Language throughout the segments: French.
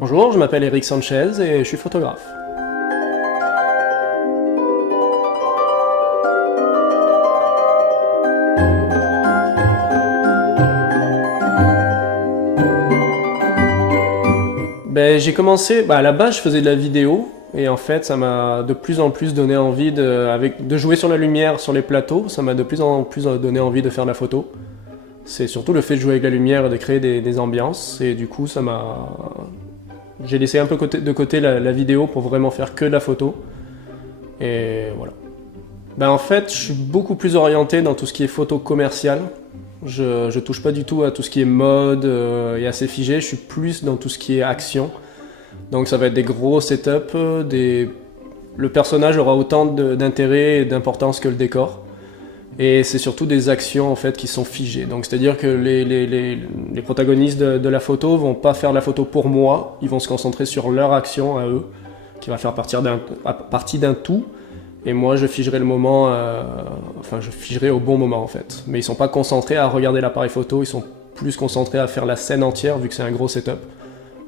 Bonjour, je m'appelle Eric Sanchez et je suis photographe. J'ai commencé, à la base je faisais de la vidéo et en fait ça m'a de plus en plus donné envie de jouer sur la lumière sur les plateaux, ça m'a de plus en plus donné envie de faire de la photo. C'est surtout le fait de jouer avec la lumière et de créer des ambiances et du coup j'ai laissé un peu de côté la vidéo pour vraiment faire que de la photo. Et voilà. En fait, je suis beaucoup plus orienté dans tout ce qui est photo commerciale. Je touche pas du tout à tout ce qui est mode et assez figé. Je suis plus dans tout ce qui est action. Donc ça va être des gros setups. Le personnage aura autant d'intérêt et d'importance que le décor. Et c'est surtout des actions en fait qui sont figées. Donc c'est-à-dire que les protagonistes de la photo vont pas faire la photo pour moi, ils vont se concentrer sur leur action à eux, qui va faire partie d'un tout. Et moi je figerai le moment, je figerai au bon moment en fait. Mais ils sont pas concentrés à regarder l'appareil photo, ils sont plus concentrés à faire la scène entière vu que c'est un gros setup.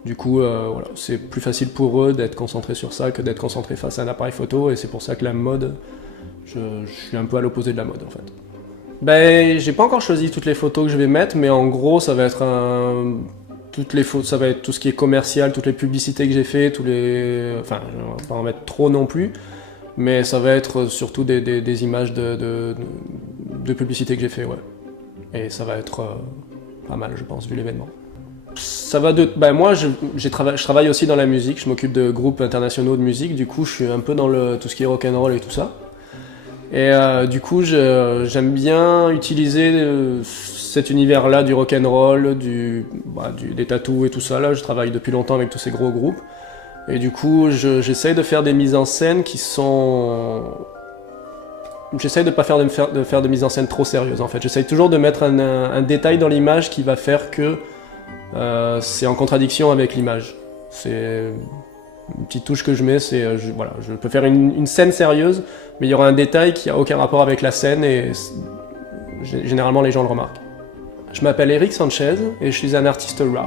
Du coup, voilà, c'est plus facile pour eux d'être concentrés sur ça que d'être concentrés face à un appareil photo. Et c'est pour ça que la mode, je suis un peu à l'opposé de la mode en fait. J'ai pas encore choisi toutes les photos que je vais mettre, mais en gros ça va être ça va être tout ce qui est commercial, toutes les publicités que j'ai fait, on va pas en mettre trop non plus, mais ça va être surtout des images de publicités que j'ai fait, ouais. Et ça va être pas mal, je pense, vu l'événement. Ça va moi je travaille aussi dans la musique, je m'occupe de groupes internationaux de musique, du coup je suis un peu dans tout ce qui est rock'n'roll et tout ça. Et du coup, j'aime bien utiliser cet univers-là du rock'n'roll, des tatous et tout ça. Là, je travaille depuis longtemps avec tous ces gros groupes. Et du coup, j'essaye de faire des mises en scène qui sont... J'essaye de pas faire de mise en scène trop sérieuse, en fait. J'essaye toujours de mettre un détail dans l'image qui va faire que c'est en contradiction avec l'image. C'est... Une petite touche que je mets, c'est je peux faire une scène sérieuse, mais il y aura un détail qui n'a aucun rapport avec la scène et généralement les gens le remarquent. Je m'appelle Eric Sanchez et je suis un artiste raw.